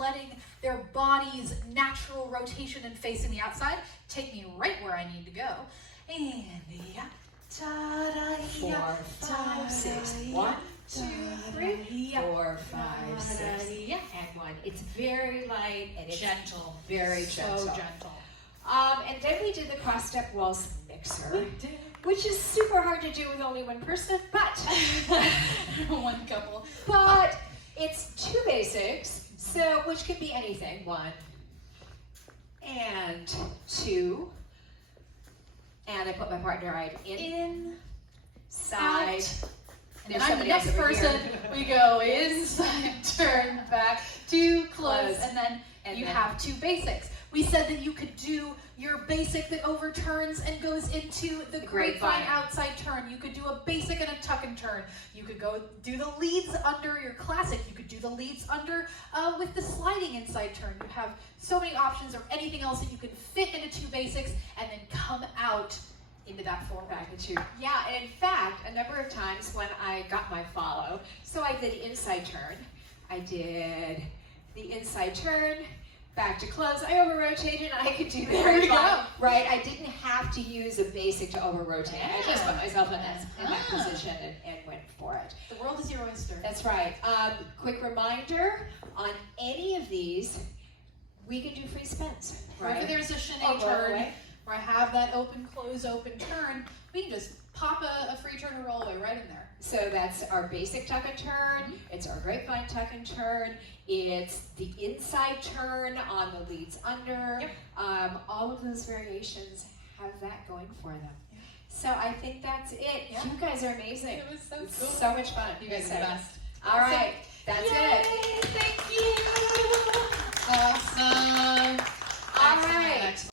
letting their body's natural rotation and facing the outside take me right where I need to go. And yeah, ta-da, 4, 5, 6. 1, 2, 3, 4, 5, 6, and 1. It's very light and it's gentle, very gentle. So gentle. And then we did the cross-step waltz mixer, which is super hard to do with only one person, but one couple. But it's 2 basics, so which could be anything. 1 and 2, and I put my partner right in, side. Out. And then I'm the next person. We go inside, turn back, 2 close, and then you have 2 basics. We said that you could do your basic that overturns and goes into the grapevine outside turn. You could do a basic and a tuck and turn. You could go do the leads under your classic. You could do the leads under with the sliding inside turn. You have so many options, or anything else that you could fit into 2 basics and then come out into that forward. Back into. Yeah, and in fact, a number of times when I got my follow, so I did the inside turn. I did the inside turn, back to close. I over-rotated, and I could do very well. Right? I didn't have to use a basic to over-rotate. Yeah. I just put myself in that position and went for it. The world is your oyster. That's right. Quick reminder, on any of these, we can do free spins. Right? If there's a chaîné turn, where I have that open, close, open turn, we can just pop a free turn or rollaway right in there. So that's our basic tuck and turn, it's our grapevine tuck and turn, it's the inside turn on the leads under. All of those variations have that going for them. So I think that's it. You guys are amazing. It was so cool. So much fun. You guys are the best. All right, that's it. Thank you.